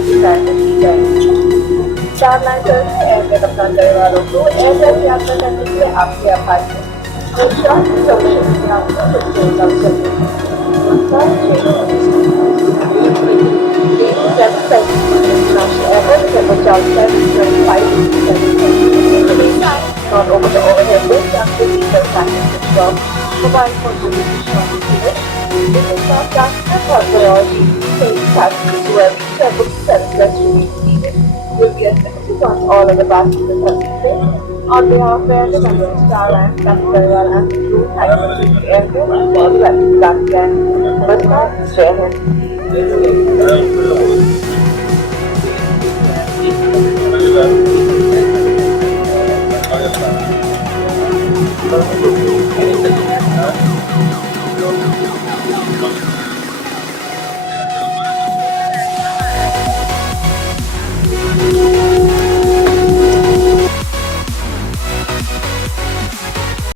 काफी फायदे की जाएंगी। स्टारलाइन से एयरवेल अपना करने वालों को एयरवेल यात्रा करने के लिए आपके अपार्टमेंट social आपको कुछ कम international airport can go down 25 not over the overhead lift and the seater package stop. Mobile phone position on the seat. This is not transfer for priority. Paying passengers who have booked surplus remains needed. Will be restricted on all other passenger services. On behalf of Air Member Starline, Tamil and the crew, thank you to the airport and all the back then. Namaskar, Jai Hind.